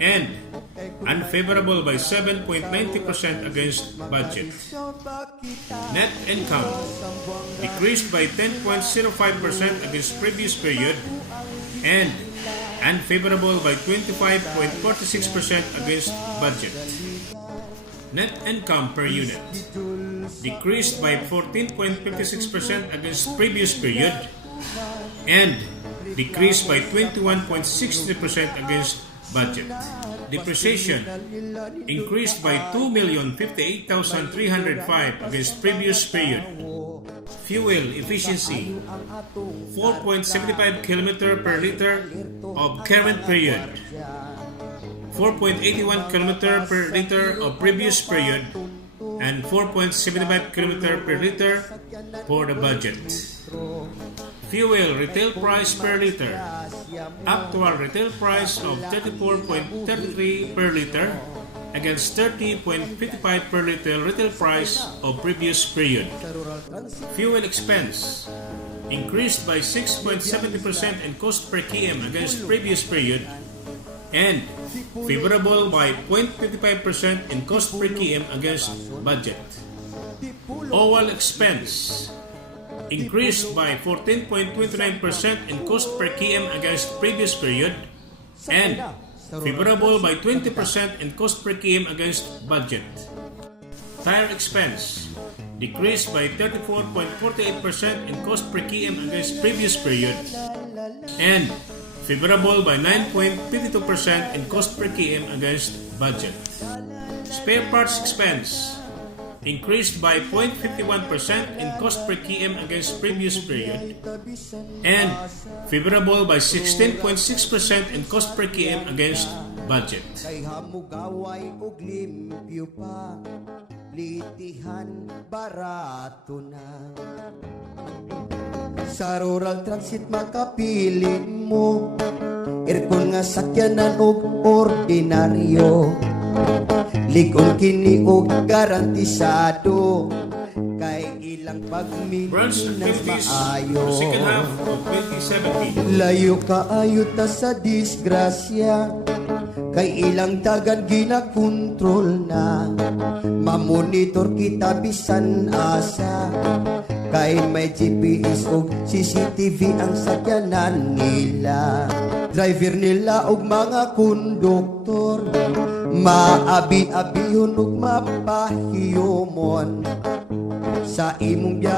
and unfavorable by 7.90% against budget. Net income decreased by 10.05% against previous period and unfavorable by 25.46% against budget. Net income per unit decreased by 14.56% against previous period and decreased by 21.60% against budget. Depreciation increased by 2,058,305 against previous period. Fuel efficiency 4.75 km per liter of current period, 4.81 km per liter of previous period, and 4.75 km per liter for the budget. Fuel retail price per liter. Actual retail price of 34.33 per liter against 30.55 per liter retail price of previous period. Fuel expense increased by 6.70% in cost per km against previous period and favorable by 0.55% in cost per km against budget. Oil expense increased by 14.29% in cost per km against previous period and favorable by 20% in cost per km against budget. Tire expense decreased by 34.48% in cost per km against previous period and favorable by 9.52% in cost per km against budget. Spare parts expense increased by 0.51% in cost per km against previous period and favorable by 16.6% in cost per km against budget. Kay hamugaway og limpyo pa, litihan barato na. Sa rural transit makapiling mo, aircon nga sakyanan og ordinaryo. Ligon kini og garantisado, kay ilang Branch pagmininas activities maayo. for the second half of 2017. Layo kaayo ta sa disgrasya, kay ilang dagan ginakontrol na. Mamonitor kita bisan asa, kay may GPS o CCTV ang sakyanan nila. Driver nila og mga konduktor, maabi-abihon ug mapahiyomon sa imong biyahe.